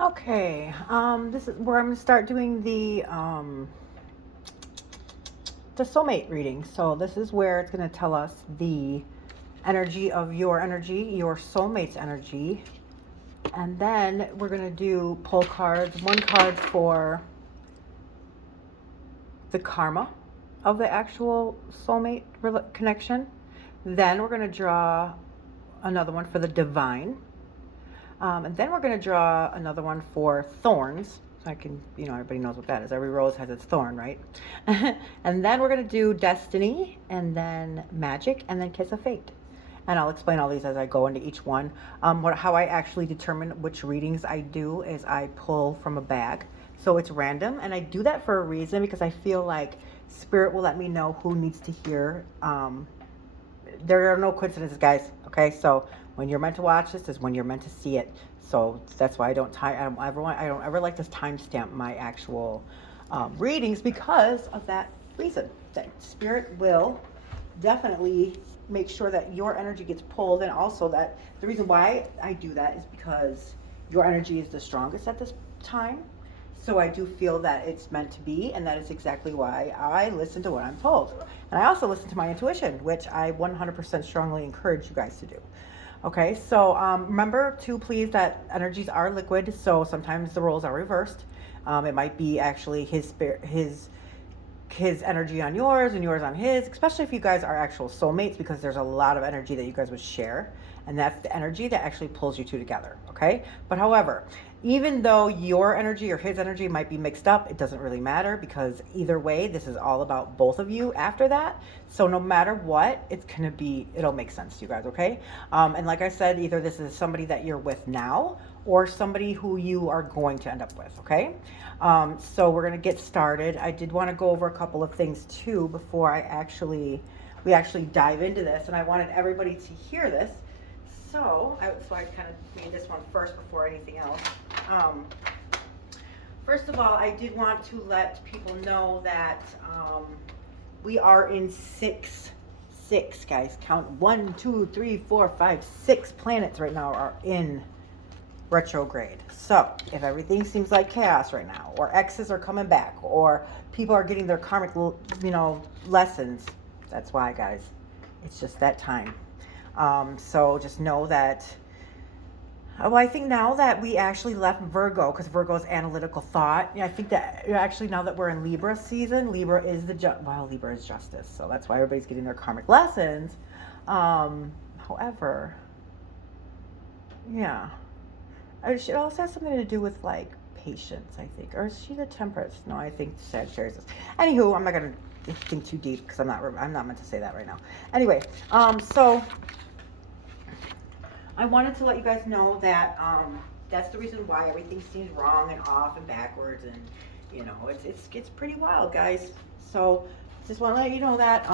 Okay, this is where I'm gonna start doing the soulmate reading. So this is where it's gonna tell us the energy, your soulmate's energy, and then we're gonna do pull cards. One card for the karma of the actual soulmate connection. Then we're gonna draw another one for the divine. And then we're going to draw another one for thorns. So I can, everybody knows what that is. Every rose has its thorn, right? And then we're going to do destiny, and then magic, and then kiss of fate. And I'll explain all these as I go into each one. How I actually determine which readings I do is I pull from a bag. So it's random, and I do that for a reason because I feel like Spirit will let me know who needs to hear. There are no coincidences, guys. Okay, so when you're meant to watch this is when you're meant to see it. So that's why I don't ever like to timestamp my actual readings because of that reason. That Spirit will definitely make sure that your energy gets pulled, and also that the reason why I do that is because your energy is the strongest at this time. So I do feel that it's meant to be, and that is exactly why I listen to what I'm told. And I also listen to my intuition, which I 100% strongly encourage you guys to do. Okay, so remember too, please, that energies are liquid, so sometimes the roles are reversed. It might be actually his energy on yours and yours on his, especially if you guys are actual soulmates, because there's a lot of energy that you guys would share, and that's the energy that actually pulls you two together. Okay, but however, even though your energy or his energy might be mixed up, it doesn't really matter, because either way, this is all about both of you after that. So no matter what, it'll make sense to you guys. Okay, and like I said, either this is somebody that you're with now or somebody who you are going to end up with. Okay, so we're gonna get started. I did want to go over a couple of things too before we actually dive into this, and I wanted everybody to hear this. So I kind of made this one first before anything else. Um, First of all, I did want to let people know that we are in six, guys. Count 1, 2, 3, 4, 5, 6 planets right now are in retrograde. So if everything seems like chaos right now, or exes are coming back, or people are getting their karmic, lessons, that's why, guys. It's just that time. So just know that. Well, I think now that we actually left Virgo, because Virgo's analytical thought, I think that actually now that we're in Libra season, Libra is Libra is justice. So that's why everybody's getting their karmic lessons. However, yeah. It also has something to do with like patience, I think. Or is she the Temperance? No, I think Sagittarius is. Anywho, I'm not gonna think too deep because I'm not meant to say that right now. Anyway, so I wanted to let you guys know that that's the reason why everything seems wrong and off and backwards, and it's pretty wild, guys. So just want to let you know that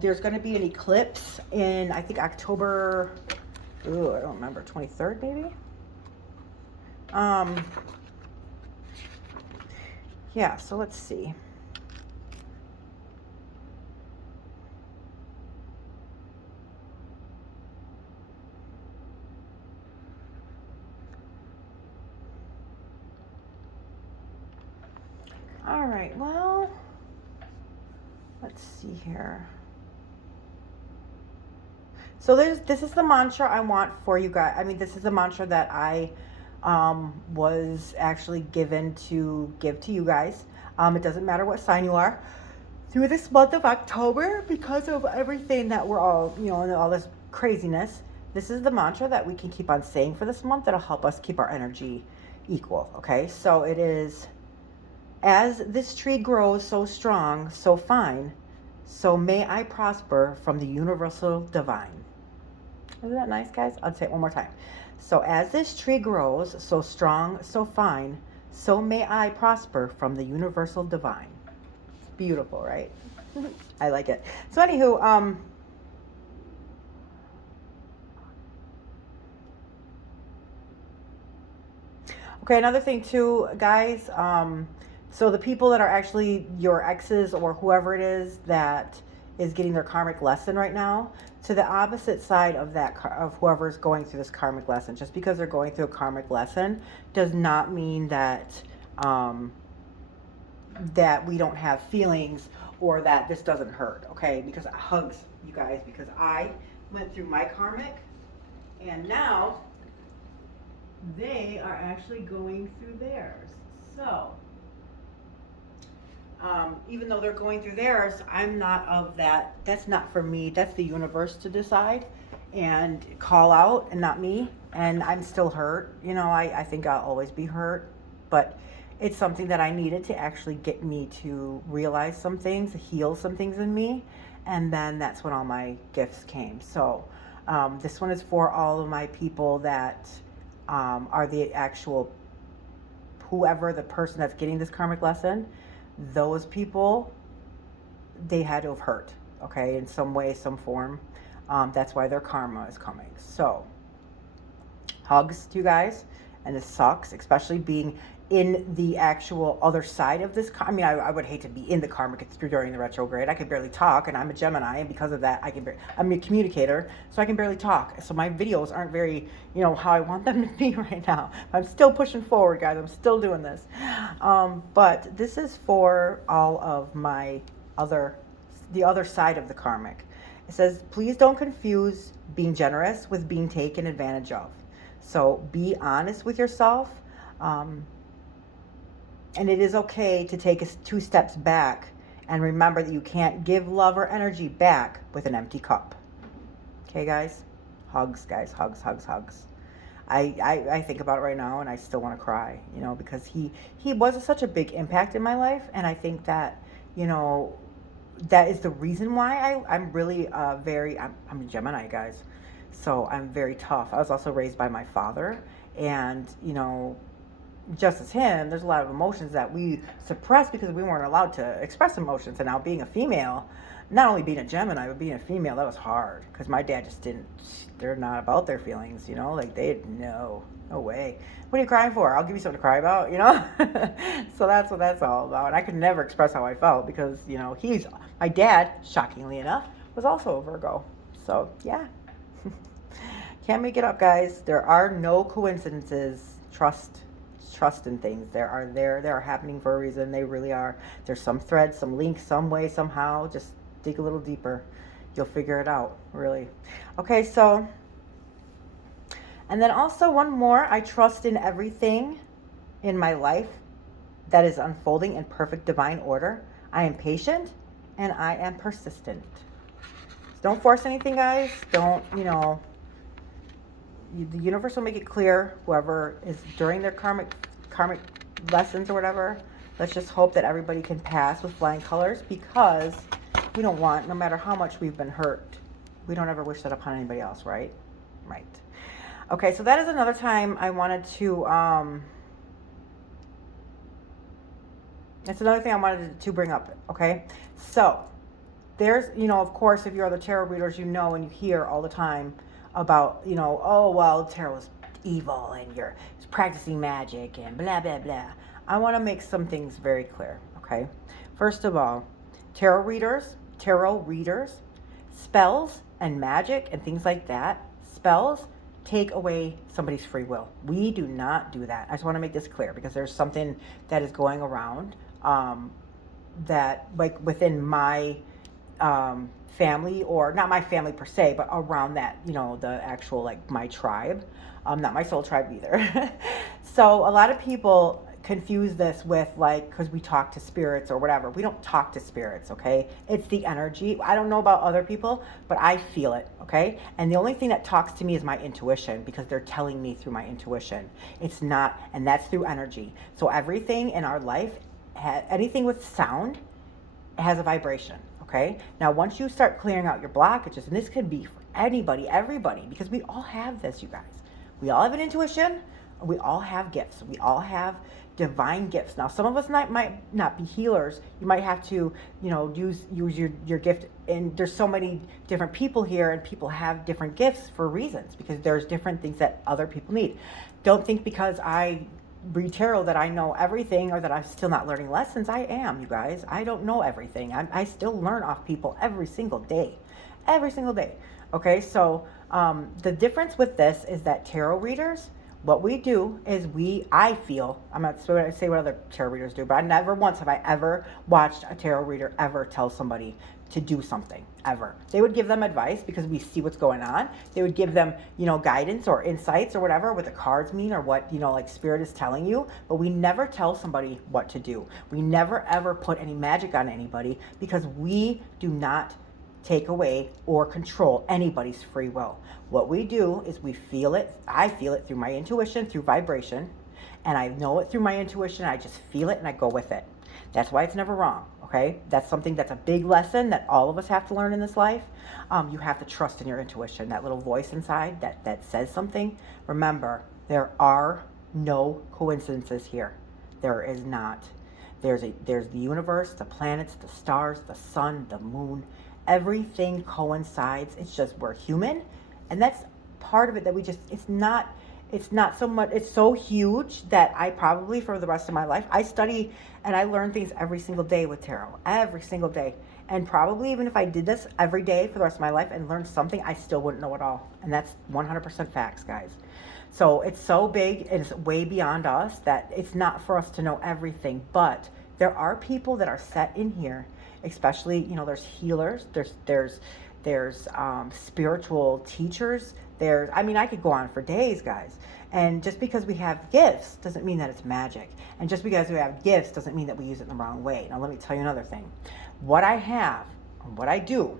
there's going to be an eclipse in, I think, October. Ooh, I don't remember, 23rd maybe. Yeah. So let's see. All right, well, let's see here. So this is the mantra I want for you guys. I mean, this is the mantra that I was actually given to give to you guys. It doesn't matter what sign you are. Through this month of October, because of everything that we're all, and all this craziness, this is the mantra that we can keep on saying for this month that'll help us keep our energy equal, okay? So it is, as this tree grows so strong, so fine, so may I prosper from the universal divine. Isn't that nice, guys? I'll say it one more time. So as this tree grows so strong, so fine, so may I prosper from the universal divine. It's beautiful, right? I like it. So anywho, okay, another thing too, guys, so the people that are actually your exes or whoever it is that is getting their karmic lesson right now, to the opposite side of that, of whoever's going through this karmic lesson. Just because they're going through a karmic lesson does not mean that that we don't have feelings or that this doesn't hurt, okay? Because hugs, you guys, because I went through my karmic, and now they are actually going through theirs. So even though they're going through theirs, I'm not of that. That's not for me. That's the universe to decide and call out, and not me. And I'm still hurt. You know, I think I'll always be hurt. But it's something that I needed to actually get me to realize some things, heal some things in me. And then that's when all my gifts came. So this one is for all of my people that are the actual, whoever the person that's getting this karmic lesson, those people, they had to have hurt, okay, in some way, some form. That's why their karma is coming. So hugs to you guys. And this sucks, especially being in the actual other side of this. I mean, I would hate to be in the karmic during the retrograde. I could barely talk, and I'm a Gemini, and because of that, I'm a communicator, so I can barely talk. So my videos aren't very, you know, how I want them to be right now. I'm still pushing forward, guys. I'm still doing this. But this is for all of my the other side of the karmic. It says, please don't confuse being generous with being taken advantage of. So be honest with yourself. And it is okay to take 2 steps back and remember that you can't give love or energy back with an empty cup. Okay, guys? Hugs, guys. Hugs, hugs, hugs. I think about it right now, and I still want to cry, you know, because he was such a big impact in my life. And I think that, you know, that is the reason why I'm really I'm a Gemini, guys. So I'm very tough. I was also raised by my father. And, you know, just as him, there's a lot of emotions that we suppress because we weren't allowed to express emotions. And now being a female, not only being a Gemini, but being a female, that was hard. Because my dad just they're not about their feelings, you know? Like, no way. What are you crying for? I'll give you something to cry about, you know? So that's what that's all about. And I could never express how I felt because, you know, my dad, shockingly enough, was also a Virgo. So, yeah. Can't make it up, guys. There are no coincidences. Trust in things. They are happening for a reason. They really are. There's some thread, some link, some way, somehow. Just dig a little deeper. You'll figure it out, really. Okay, so, and then also one more. I trust in everything in my life that is unfolding in perfect divine order. I am patient and I am persistent. So don't force anything, guys. Don't, you know, the universe will make it clear, whoever is during their karmic lessons or whatever. Let's just hope that everybody can pass with flying colors, because we don't want, no matter how much we've been hurt, we don't ever wish that upon anybody else, right? Right. Okay, so that is another time I wanted to, that's another thing I wanted to bring up, okay? So, there's, you know, of course, if you're other tarot readers, you know, and you hear all the time about, you know, oh, well, tarot is evil and you're practicing magic and blah, blah, blah. I want to make some things very clear, okay? First of all, tarot readers, spells and magic and things like that, spells take away somebody's free will. We do not do that. I just want to make this clear, because there's something that is going around that, like, within my family, or not my family per se, but around that, you know, the actual, like, my tribe, not my soul tribe either. So a lot of people confuse this with, like, because we talk to spirits or whatever. We don't talk to spirits, okay? It's the energy. I don't know about other people, but I feel it, okay? And the only thing that talks to me is my intuition, because they're telling me through my intuition. It's not, and that's through energy. So everything in our life, anything with sound, has a vibration. Okay. Now, once you start clearing out your blockages, and this could be for anybody, everybody, because we all have this, you guys. We all have an intuition. We all have gifts. We all have divine gifts. Now, some of us might not be healers. You might have to, you know, use your gift. And there's so many different people here, and people have different gifts for reasons, because there's different things that other people need. Don't think because I read tarot that I know everything or that I'm still not learning lessons. I am, you guys. I don't know everything. I still learn off people every single day. Every single day. Okay, so the difference with this is that tarot readers, what we do is I feel, I'm not going to say what other tarot readers do, but I never once have I ever watched a tarot reader ever tell somebody to do something, ever. They would give them advice because we see what's going on. They would give them, guidance or insights or whatever, what the cards mean or what, like spirit is telling you, but we never tell somebody what to do. We never ever put any magic on anybody because we do not take away or control anybody's free will. What we do is we feel it. I feel it through my intuition, through vibration, and I know it through my intuition. I just feel it and I go with it. That's why it's never wrong. Okay, that's something that's a big lesson that all of us have to learn in this life. You have to trust in your intuition, that little voice inside that says something. Remember, there are no coincidences here. There is not. There's the universe, the planets, the stars, the sun, the moon. Everything coincides. It's just we're human, and that's part of it that we just. It's not so much, it's so huge that I probably for the rest of my life, I study and I learn things every single day with tarot, every single day. And probably even if I did this every day for the rest of my life and learned something, I still wouldn't know it all. And that's 100% facts, guys. So it's so big and it's way beyond us that it's not for us to know everything. But there are people that are set in here, especially, there's healers, there's spiritual teachers. I could go on for days, guys. And just because we have gifts doesn't mean that it's magic. And just because we have gifts doesn't mean that we use it in the wrong way. Now, let me tell you another thing. What I have, what I do,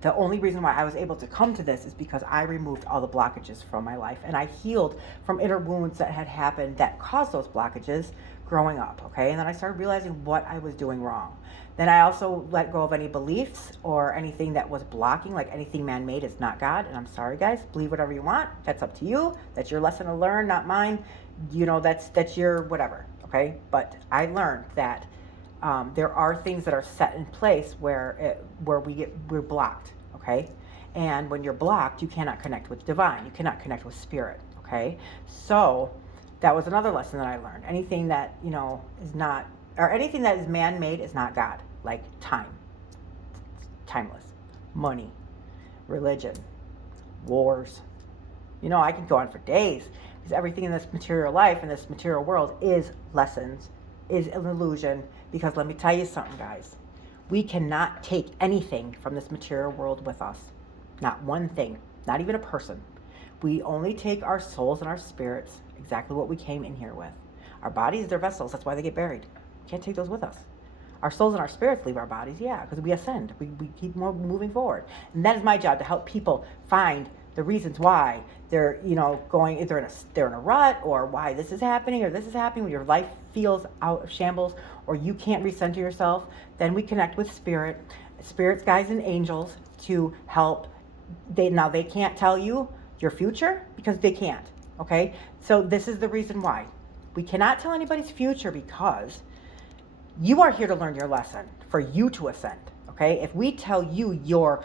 the only reason why I was able to come to this is because I removed all the blockages from my life. And I healed from inner wounds that had happened that caused those blockages growing up, okay? And then I started realizing what I was doing wrong. Then I also let go of any beliefs or anything that was blocking, like anything man-made is not God. And I'm sorry, guys, believe whatever you want. That's up to you. That's your lesson to learn, not mine. That's your whatever, okay? But I learned that there are things that are set in place where we're blocked, okay? And when you're blocked, you cannot connect with divine. You cannot connect with spirit, okay? So that was another lesson that I learned. Anything that, is not, or anything that is man-made is not God. Like time, timeless, money, religion, wars. I can go on for days because everything in this material life, in this material world is lessons, is an illusion. Because let me tell you something, guys. We cannot take anything from this material world with us. Not one thing, not even a person. We only take our souls and our spirits, exactly what we came in here with. Our bodies, they're vessels. That's why they get buried. Can't take those with us. Our souls and our spirits leave our bodies, yeah, because we ascend. We keep moving forward. And that is my job, to help people find the reasons why they're, going, either they're in a rut, or why this is happening, or this is happening, when your life feels out of shambles, or you can't recenter yourself. Then we connect with spirits, guides, and angels to help. They can't tell you your future because they can't, okay? So this is the reason why. We cannot tell anybody's future because you are here to learn your lesson, for you to ascend, okay? If we tell you your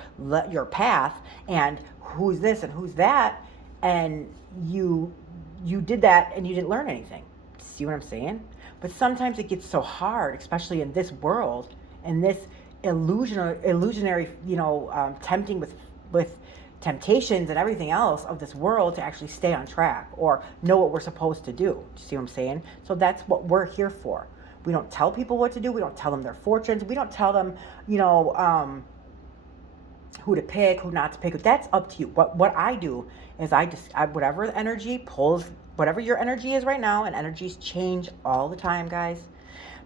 path and who's this and who's that, and you did that and you didn't learn anything. See what I'm saying? But sometimes it gets so hard, especially in this world, and this illusionary, tempting with temptations and everything else of this world, to actually stay on track or know what we're supposed to do. Do you see what I'm saying? So that's what we're here for. We don't tell people what to do. We don't tell them their fortunes. We don't tell them, who to pick, who not to pick. That's up to you. What I do is whatever energy pulls, whatever your energy is right now, and energies change all the time, guys.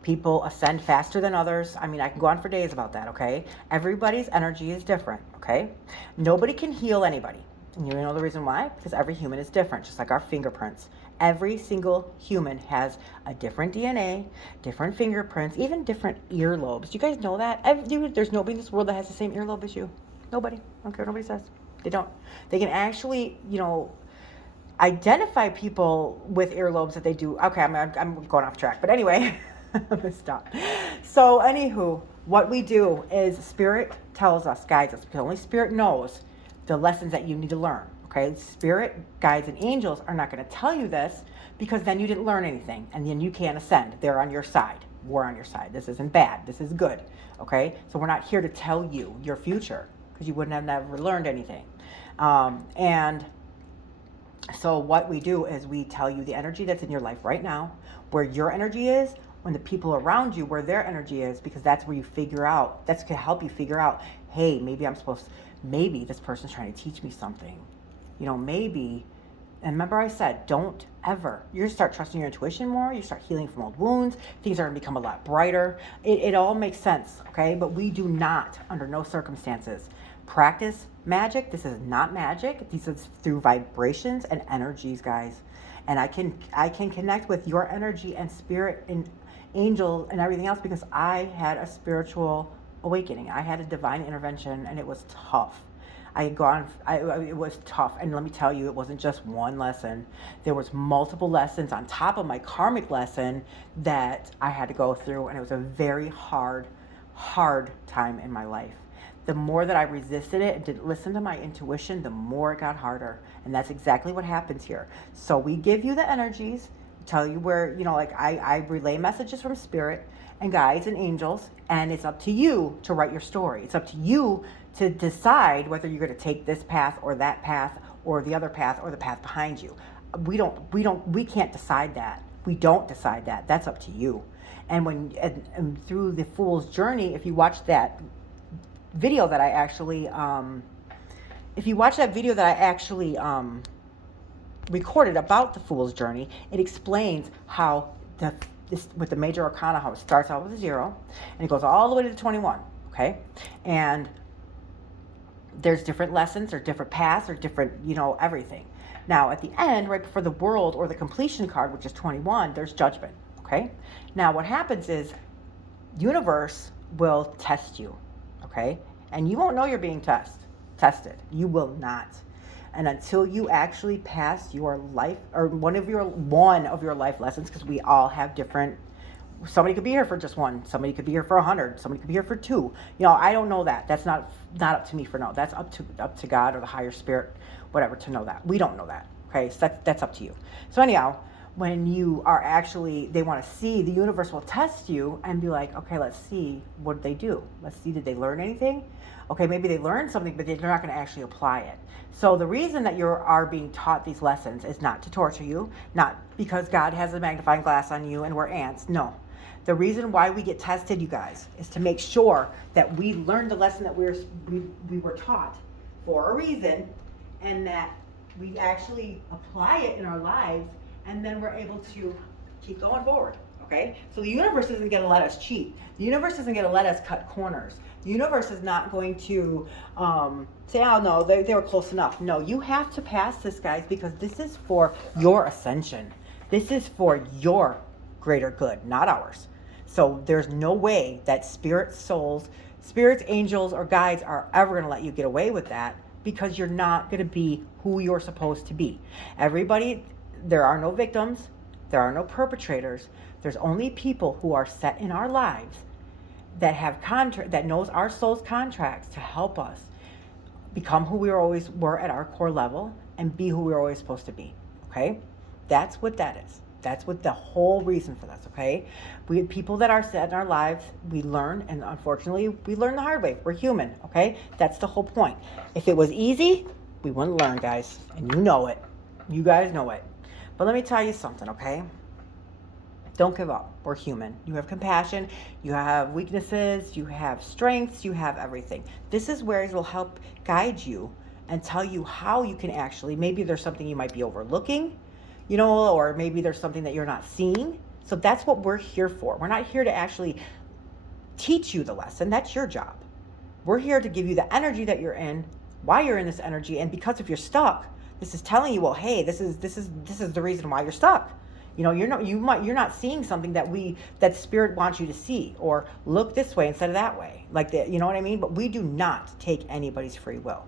People ascend faster than others. I can go on for days about that, okay? Everybody's energy is different, okay? Nobody can heal anybody. And you know the reason why? Because every human is different, just like our fingerprints. Every single human has a different DNA, different fingerprints, even different earlobes. Do you guys know that? There's nobody in this world that has the same earlobe as you. Nobody. I don't care what nobody says. They don't. They can actually, identify people with earlobes that they do. Okay, I'm going off track. But anyway, I'm going to stop. So anywho, what we do is spirit tells us, guides us, because only spirit knows the lessons that you need to learn. Okay, spirit, guides, and angels are not going to tell you this because then you didn't learn anything and then you can't ascend. They're on your side. We're on your side. This isn't bad. This is good. Okay, so we're not here to tell you your future because you wouldn't have never learned anything. And so what we do is we tell you the energy that's in your life right now, where your energy is, when the people around you, where their energy is, because that's where you figure out, that's going to help you figure out, hey, maybe this person's trying to teach me something. Maybe, and remember I said, don't ever, you start trusting your intuition more, you start healing from old wounds, things are going to become a lot brighter. It all makes sense, okay? But we do not, under no circumstances, practice magic. This is not magic. This is through vibrations and energies, guys. And I can connect with your energy and spirit and angel and everything else because I had a spiritual awakening. I had a divine intervention and it was tough. It was tough. And let me tell you, it wasn't just one lesson. There was multiple lessons on top of my karmic lesson that I had to go through. And it was a very hard time in my life. The more that I resisted it and didn't listen to my intuition, the more it got harder. And that's exactly what happens here. So we give you the energies, tell you where, I relay messages from spirit and guides and angels, and it's up to you to write your story. It's up to you to decide whether you're going to take this path or that path or the other path or the path behind you. We can't decide that. We don't decide that. That's up to you. And through the Fool's Journey, if you watch that video that I actually, recorded about the Fool's Journey, it explains how with the major arcana, how it starts out with a 0 and it goes all the way to the 21. Okay, and there's different lessons or different paths or different, everything. Now at the end, right before the world or the completion card, which is 21, there's judgment. Okay, now what happens is universe will test you. Okay, and you won't know you're being tested. You will not. And until you actually pass your life or one of your life lessons, because we all have different. Somebody could be here for just one. Somebody could be here for 100. Somebody could be here for 2. I don't know that. That's not up to me for know. That's up to God or the higher spirit, whatever, to know that. We don't know that. Okay, so that's up to you. So anyhow, when you are actually, they want to see, the universe will test you and be like, okay, let's see, what did they do? Let's see, did they learn anything? Okay, maybe they learned something, but they're not going to actually apply it. So the reason that you are being taught these lessons is not to torture you, not because God has a magnifying glass on you and we're ants. No. The reason why we get tested, you guys, is to make sure that we learned the lesson that we were taught for a reason, and that we actually apply it in our lives, and then we're able to keep going forward. Okay? So the universe isn't going to let us cheat. The universe isn't going to let us cut corners. The universe is not going to say, oh no, they were close enough. No, you have to pass this, guys, because this is for your ascension. This is for your greater good, not ours. So there's no way that spirits, angels, or guides are ever going to let you get away with that, because you're not going to be who you're supposed to be. Everybody, there are no victims. There are no perpetrators. There's only people who are set in our lives that have that knows our soul's contracts to help us become who we always were at our core level and be who we were always supposed to be. Okay? That's what that is. That's what the whole reason for this, okay? We have people that are set in our lives, we learn, and unfortunately, we learn the hard way. We're human, okay? That's the whole point. If it was easy, we wouldn't learn, guys. And you know it. You guys know it. But let me tell you something, okay? Don't give up. We're human. You have compassion. You have weaknesses. You have strengths. You have everything. This is where it will help guide you and tell you how you can actually, maybe there's something you might be overlooking, or maybe there's something that you're not seeing. So that's what we're here for. We're not here to actually teach you the lesson. That's your job. We're here to give you the energy that you're in, why you're in this energy, and because if you're stuck, this is telling you, well, hey, this is the reason why you're stuck. You're not seeing something that spirit wants you to see, or look this way instead of that way. You know what I mean? But we do not take anybody's free will.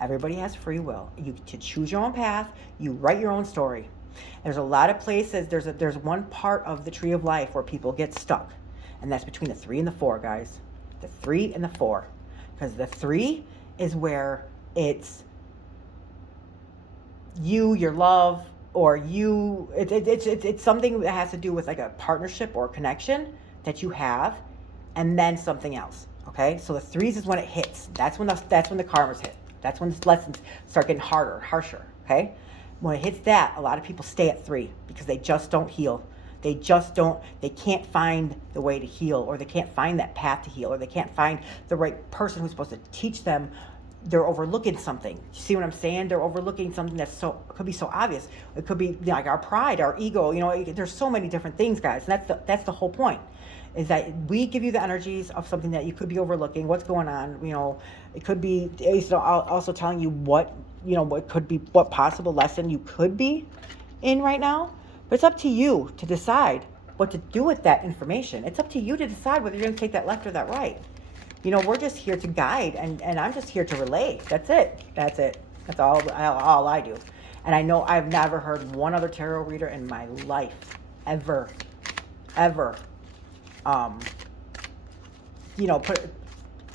Everybody has free will. You to choose your own path. You write your own story. There's a lot of places. There's one part of the tree of life where people get stuck, and that's between the 3 and the 4, guys. The 3 and the 4, because the 3 is where it's you, your love, or you, it's something that has to do with like a partnership or connection that you have, and then something else. Okay, so the threes is when it hits. That's when the karmas hit. That's when the lessons start getting harder, harsher. Okay, when it hits that, a lot of people stay at 3 because they just don't heal. They just don't. They can't find the way to heal, or they can't find that path to heal, or they can't find the right person who's supposed to teach them. They're overlooking something. You see what I'm saying? They're overlooking something that's could be so obvious. It could be like our pride, our ego. There's so many different things, guys. And that's the whole point. Is that we give you the energies of something that you could be overlooking. What's going on? It could be also telling you what could be, what possible lesson you could be in right now. But it's up to you to decide what to do with that information. It's up to you to decide whether you're going to take that left or that right. We're just here to guide, and I'm just here to relay. That's it. That's all I do. And I know I've never heard one other tarot reader in my life ever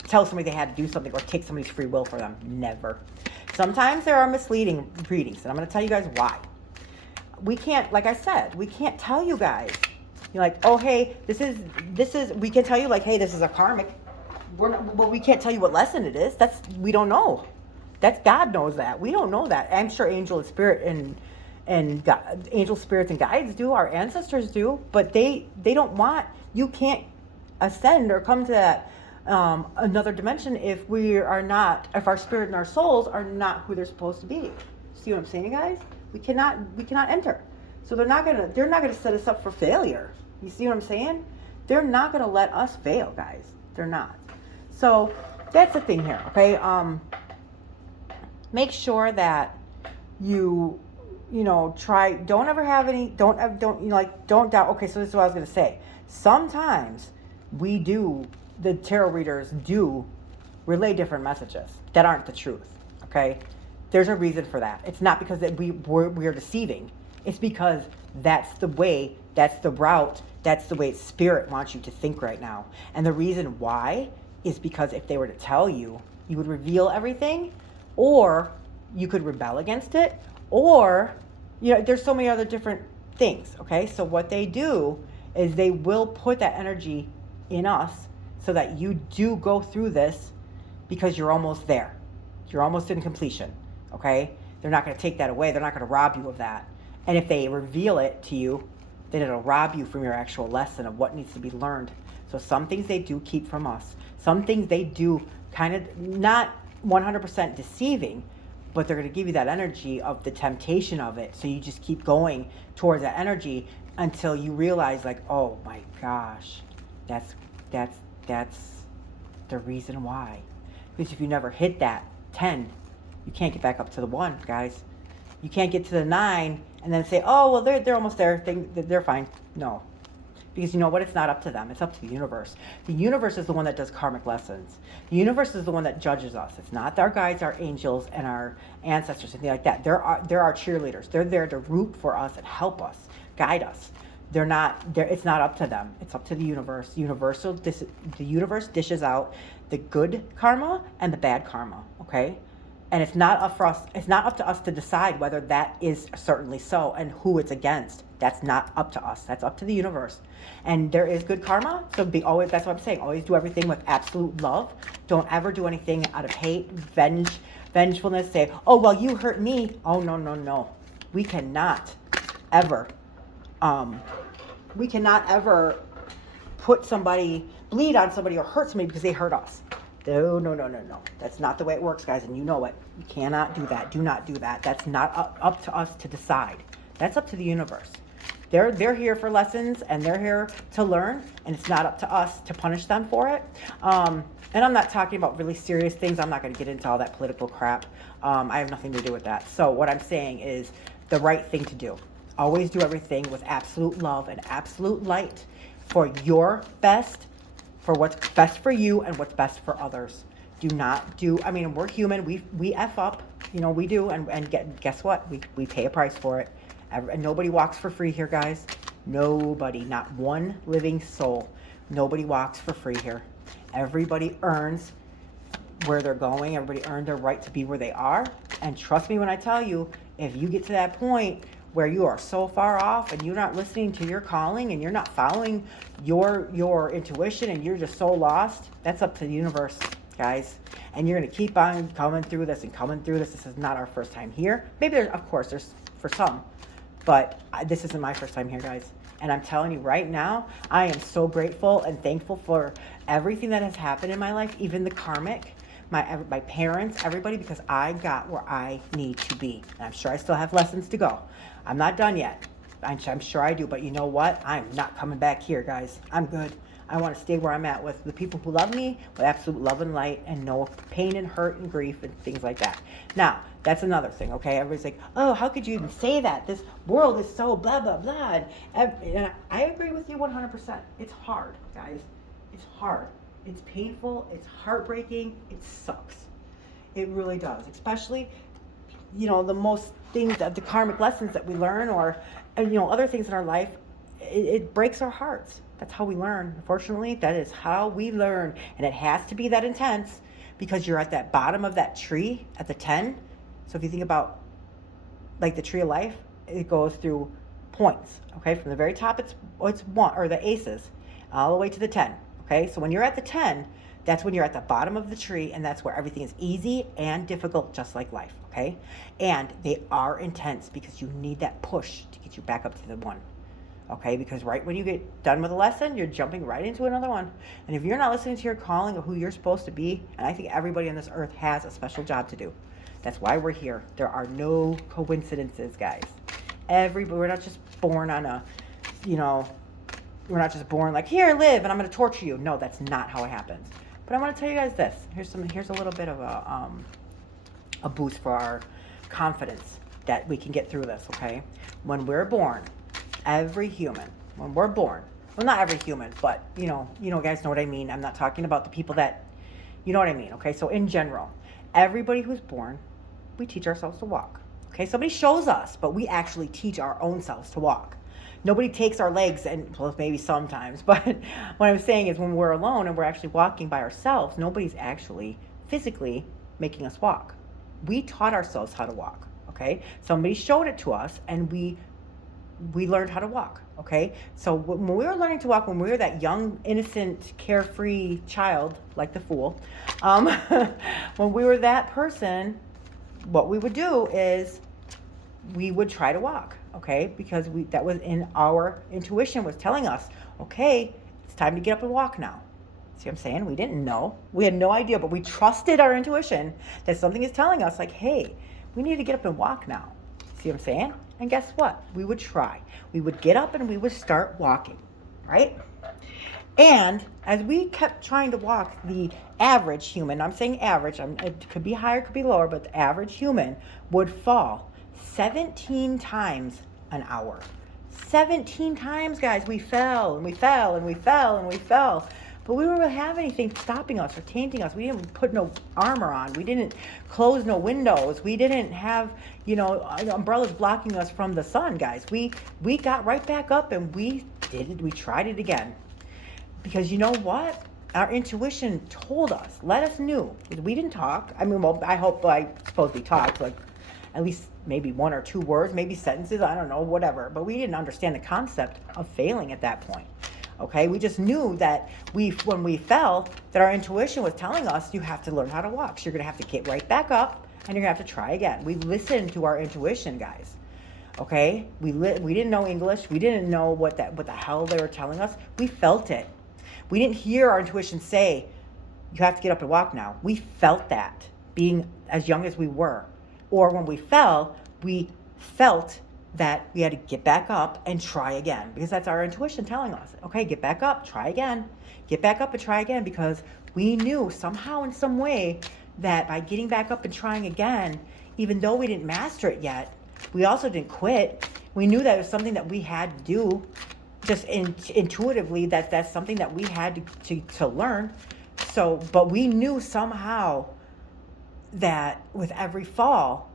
tell somebody they had to do something or take somebody's free will for them. Never. Sometimes there are misleading readings, and I'm going to tell you guys why. We can't, like I said, we can't tell you guys. You're like, oh, hey, this is. We can tell you, like, hey, this is a karmic. But we can't tell you what lesson it is. We don't know. That's God knows that. We don't know that. I'm sure angel and spirit and God, angel spirits and guides do. Our ancestors do, but they don't want. You can't ascend or come to that another dimension if our spirit and our souls are not who they're supposed to be. See what I'm saying, guys? We cannot enter. So they're not gonna set us up for failure. You see what I'm saying? They're not gonna let us fail, guys. They're not. So that's the thing here, okay? Make sure that you try. Don't ever have any. Don't doubt. Okay, so this is what I was gonna say. Sometimes the tarot readers do relay different messages that aren't the truth. Okay, there's a reason for that. It's not because that we're deceiving. It's because that's the way. That's the route. That's the way spirit wants you to think right now. And the reason why is because if they were to tell you, you would reveal everything, or you could rebel against it, or there's so many other different things. Okay, so what they do is they will put that energy in us so that you do go through this because you're almost there. You're almost in completion. Okay, they're not going to take that away. They're not going to rob you of that. And if they reveal it to you, then it'll rob you from your actual lesson of what needs to be learned. So some things they do keep from us. Some things they do kind of not 100% deceiving, but they're going to give you that energy of the temptation of it. So you just keep going towards that energy until you realize, like, oh my gosh, that's the reason why. Because if you never hit that 10, you can't get back up to the 1, guys. You can't get to the 9 and then say, oh, well, they're almost there. They're fine. No. Because you know what? It's not up to them. It's up to the universe. The universe is the one that does karmic lessons. The universe is the one that judges us. It's not our guides, our angels, and our ancestors, anything like that. They're our cheerleaders. They're there to root for us and help us, guide us. They're not. It's not up to them. It's up to the universe. The universe dishes out the good karma and the bad karma. Okay. And it's not up for us. It's not up to us to decide whether that is certainly so and who it's against. That's not up to us. That's up to the universe. And there is good karma. So that's what I'm saying. Always do everything with absolute love. Don't ever do anything out of hate, vengefulness. Say, oh, well, you hurt me. Oh, no. We cannot ever bleed on somebody or hurt somebody because they hurt us. No. That's not the way it works, guys, and you know it. You cannot do that. Do not do that. That's not up to us to decide. That's up to the universe. They're here for lessons, and they're here to learn, and it's not up to us to punish them for it. And I'm not talking about really serious things. I'm not going to get into all that political crap. I have nothing to do with that. So what I'm saying is the right thing to do. Always do everything with absolute love and absolute light for your best, for what's best for you and what's best for others. We're human. We F up, we do. And guess what? We pay a price for it. And nobody walks for free here, guys. Nobody, not one living soul. Nobody walks for free here. Everybody earns where they're going. Everybody earned their right to be where they are. And trust me when I tell you, if you get to that point where you are so far off and you're not listening to your calling and you're not following your intuition and you're just so lost, that's up to the universe, guys. And you're going to keep on coming through this and coming through this. This is not our first time here. Maybe there's, of course, there's for some, but this isn't my first time here, guys. And I'm telling you right now, I am so grateful and thankful for everything that has happened in my life, even the karmic, my parents, everybody, because I got where I need to be. And I'm sure I still have lessons to go. I'm not done yet. I'm sure I do, but you know what? I'm not coming back here, guys. I'm good. I want to stay where I'm at with the people who love me, with absolute love and light, and no pain and hurt and grief and things like that. Now, that's another thing, okay? Everybody's like, oh, how could you even say that? This world is so blah, blah, blah. And I agree with you 100%. It's hard, guys. It's hard. It's painful. It's heartbreaking. It sucks. It really does. Especially, the most things, that the karmic lessons that we learn, or, other things in our life, it breaks our hearts. That's how we learn. Unfortunately, that is how we learn. And it has to be that intense because you're at that bottom of that tree at the 10. So if you think about like the tree of life, it goes through points. Okay, from the very top, it's 1, or the aces, all the way to the 10. Okay, so when you're at the 10, that's when you're at the bottom of the tree, and that's where everything is easy and difficult, just like life. Okay, and they are intense because you need that push to get you back up to the 1. Okay, because right when you get done with a lesson, you're jumping right into another one. And if you're not listening to your calling or who you're supposed to be, and I think everybody on this earth has a special job to do. That's why we're here. There are no coincidences, guys. We're not just born on we're not just born like, here, live, and I'm going to torture you. No, that's not how it happens. But I want to tell you guys this. Here's a little bit of a boost for our confidence that we can get through this, okay? When we're born, every human, when we're born, well, not every human, but guys know what I mean. I'm not talking about the people that, you know what I mean, okay? So in general, everybody who's born, we teach ourselves to walk, okay? Somebody shows us, but we actually teach our own selves to walk. Nobody takes our legs, and well, maybe sometimes, but what I'm saying is when we're alone and we're actually walking by ourselves, nobody's actually physically making us walk. We taught ourselves how to walk, okay? Somebody showed it to us, and we learned how to walk, okay? So when we were learning to walk, when we were that young, innocent, carefree child, like the fool, when we were that person, what we would do is we would try to walk, okay? Because that was in our intuition was telling us, okay, it's time to get up and walk now. See what I'm saying? We didn't know. We had no idea, but we trusted our intuition that something is telling us like, hey, we need to get up and walk now. See what I'm saying? And guess what? We would try. We would get up and we would start walking, right? And as we kept trying to walk, the average human, I'm saying average, it could be higher, could be lower, but the average human would fall 17 times an hour. 17 times, guys, we fell and we fell and we fell and we fell. But we didn't really have anything stopping us or tainting us. We didn't put no armor on. We didn't close no windows. We didn't have, umbrellas blocking us from the sun, guys. We got right back up and we tried it again. Because you know what? Our intuition told us, let us knew. We didn't talk. I mean, well, I suppose we talked, like at least maybe 1 or 2 words, maybe sentences, I don't know, whatever. But we didn't understand the concept of failing at that point. Okay, we just knew that when we fell, that our intuition was telling us you have to learn how to walk. So you're gonna have to get right back up, and you're gonna have to try again. We listened to our intuition, guys. Okay, we didn't know English. We didn't know what the hell they were telling us. We felt it. We didn't hear our intuition say, "You have to get up and walk now." We felt that, being as young as we were, or when we fell, we felt that we had to get back up and try again, because that's our intuition telling us, okay, get back up, try again, get back up and try again, because we knew somehow in some way that by getting back up and trying again, even though we didn't master it yet, we also didn't quit. We knew that it was something that we had to do, just intuitively, that's something that we had to learn. So, but we knew somehow that with every fall,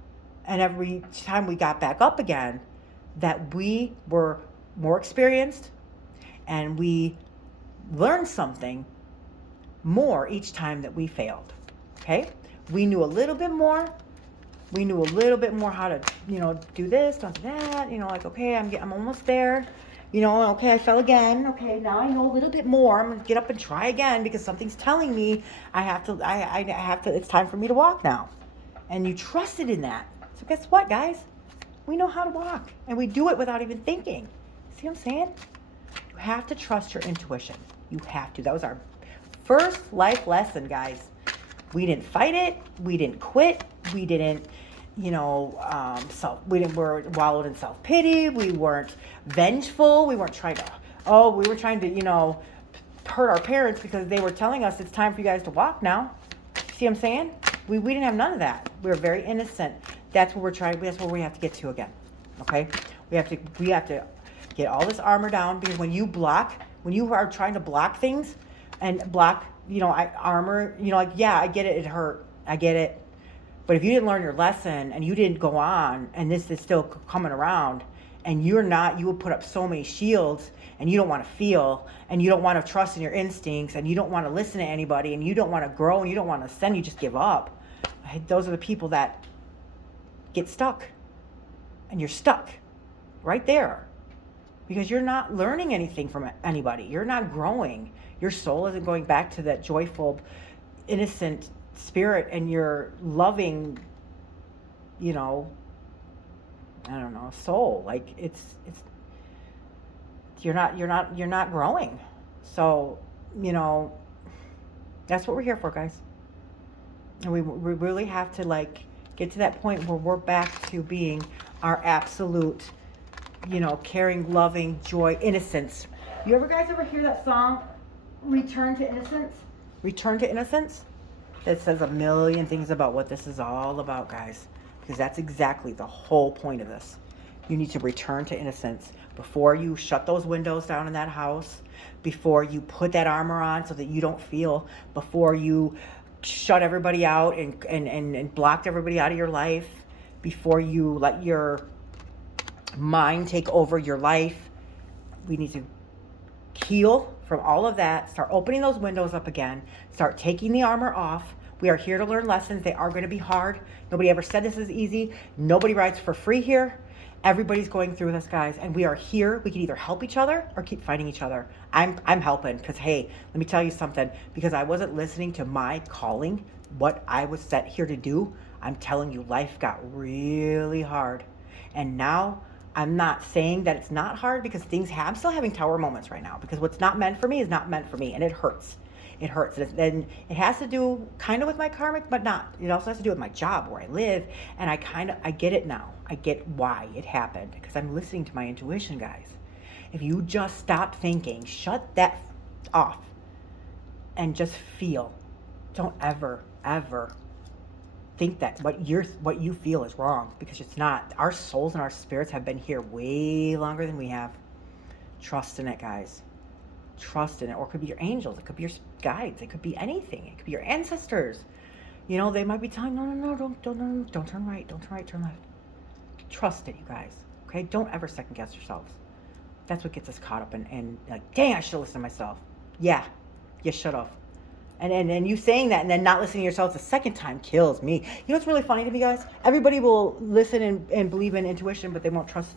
and every time we got back up again, that we were more experienced and we learned something more each time that we failed, okay? We knew a little bit more, we knew a little bit more how to, do this, don't do that, like, okay, I'm almost there, okay, I fell again, okay, now I know a little bit more, I'm gonna get up and try again because something's telling me I have to, it's time for me to walk now. And you trusted in that. So guess what, guys? We know how to walk, and we do it without even thinking. See what I'm saying? You have to trust your intuition. You have to. That was our first life lesson, guys. We didn't fight it. We didn't quit. We didn't, we were wallowed in self-pity. We weren't vengeful. We weren't trying to, hurt our parents because they were telling us it's time for you guys to walk now. See what I'm saying? We didn't have none of that. We were very innocent. That's what that's where we have to get to again. Okay? We have to get all this armor down, because when you are trying to block things and block, armor, I get it, it hurt. I get it. But if you didn't learn your lesson and you didn't go on, and this is still coming around, and you will put up so many shields, and you don't want to feel, and you don't want to trust in your instincts, and you don't want to listen to anybody, and you don't want to grow, and you don't want to ascend, you just give up. Those are the people that get stuck. And you're stuck right there because you're not learning anything from anybody. You're not growing. Your soul isn't going back to that joyful, innocent spirit, and your loving, soul. Like it's you're not growing. So, that's what we're here for, guys. And we really have to get to that point where we're back to being our absolute, caring, loving, joy, innocence. You guys ever hear that song, Return to Innocence? Return to Innocence? That says a million things about what this is all about, guys. Because that's exactly the whole point of this. You need to return to innocence before you shut those windows down in that house, before you put that armor on so that you don't feel, before you shut everybody out and blocked everybody out of your life, before you let your mind take over your life. We need to heal from all of that, start opening those windows up again, start taking the armor off. We are here to learn lessons. They are going to be hard. Nobody ever said this is easy. Nobody rides for free here. Everybody's going through this, guys, and we are here. We can either help each other or keep fighting each other. I'm helping because, hey, let me tell you something. Because I wasn't listening to my calling, what I was set here to do, I'm telling you, life got really hard. And now I'm not saying that it's not hard, because I'm still having tower moments right now, because what's not meant for me is not meant for me, and it hurts. It hurts. And it has to do kind of with my karmic, but not. It also has to do with my job, where I live. And I get it now. I get why it happened, because I'm listening to my intuition, guys. If you just stop thinking, shut that off, and just feel. Don't ever, ever think that what you feel is wrong, because it's not. Our souls and our spirits have been here way longer than we have. Trust in it, guys. Trust in it. Or it could be your angels, it could be your guides, it could be anything, it could be your ancestors. They might be telling, no, don't turn right, don't turn right, turn left. Trust it, you guys. Okay, don't ever second guess yourselves. That's what gets us caught up and like, dang, I should have listened to myself. Yeah, you should have. And you saying that and then not listening to yourself the second time kills me. You know what's really funny to me, guys? Everybody will listen and believe in intuition, but they won't trust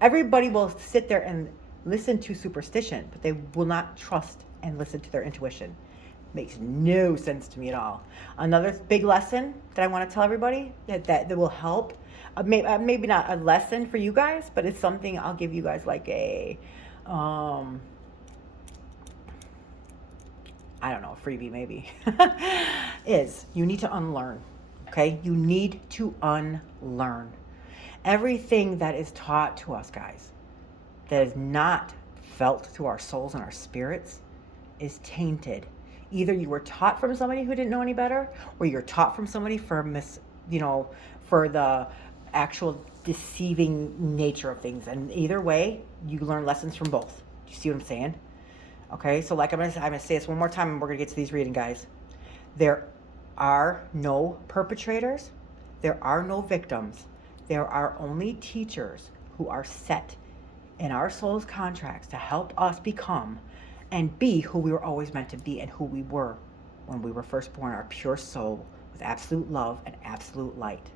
everybody will sit there and listen to superstition, but they will not trust and listen to their intuition. Makes no sense to me at all. Another big lesson that I want to tell everybody that will help, maybe not a lesson for you guys, but it's something I'll give you guys like a, I don't know, a freebie maybe, is you need to unlearn, okay? You need to unlearn. Everything that is taught to us, guys, that is not felt through our souls and our spirits is tainted. Either you were taught from somebody who didn't know any better, or you're taught from somebody for the actual deceiving nature of things. And either way, you learn lessons from both. Do you see what I'm saying? Okay, so like I'm gonna say this one more time, and we're gonna get to these reading, guys. There are no perpetrators. There are no victims. There are only teachers who are set in our soul's contracts to help us become and be who we were always meant to be and who we were when we were first born, our pure soul, with absolute love and absolute light.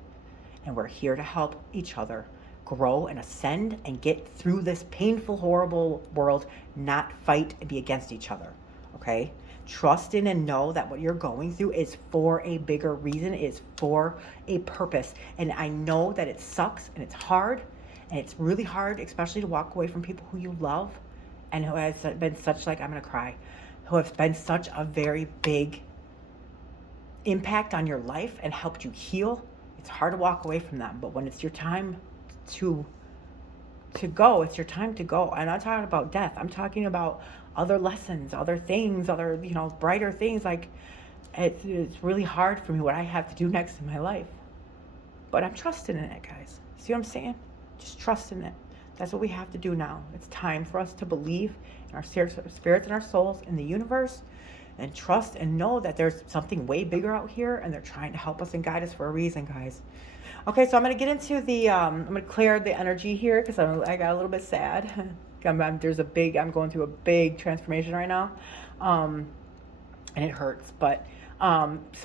And we're here to help each other grow and ascend and get through this painful, horrible world, not fight and be against each other. Okay? Trust in and know that what you're going through is for a bigger reason, is for a purpose. And I know that it sucks and it's hard, and it's really hard, especially to walk away from people who you love and who has been such, like, I'm going to cry, who have been such a very big impact on your life and helped you heal. It's hard to walk away from them, but when it's your time to go, it's your time to go. And I'm not talking about death. I'm talking about other lessons, other things, other, brighter things. Like, it's really hard for me what I have to do next in my life. But I'm trusting in it, guys. See what I'm saying? Just trust in it. That's what we have to do now. It's time for us to believe in our spirits and our souls, in the universe, and trust and know that there's something way bigger out here, and they're trying to help us and guide us for a reason, guys. Okay, so I'm going to get into the, I'm going to clear the energy here because I got a little bit sad. I'm going through a big transformation right now, and it hurts. But so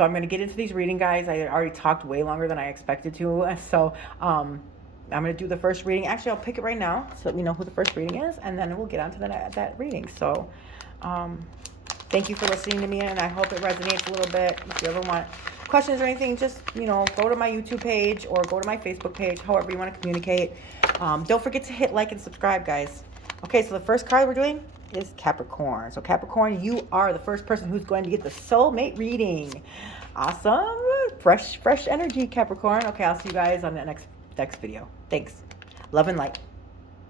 I'm going to get into these reading, guys. I already talked way longer than I expected to, so I'm going to do the first reading. Actually, I'll pick it right now so that we know who the first reading is, and then we'll get on to that reading. So thank you for listening to me, and I hope it resonates a little bit. If you ever want questions or anything, just, go to my YouTube page or go to my Facebook page, however you want to communicate. Don't forget to hit like and subscribe, guys. Okay, so the first card we're doing is Capricorn. So Capricorn, you are the first person who's going to get the soulmate reading. Awesome. Fresh energy, Capricorn. Okay, I'll see you guys on the next video. Thanks. Love and light.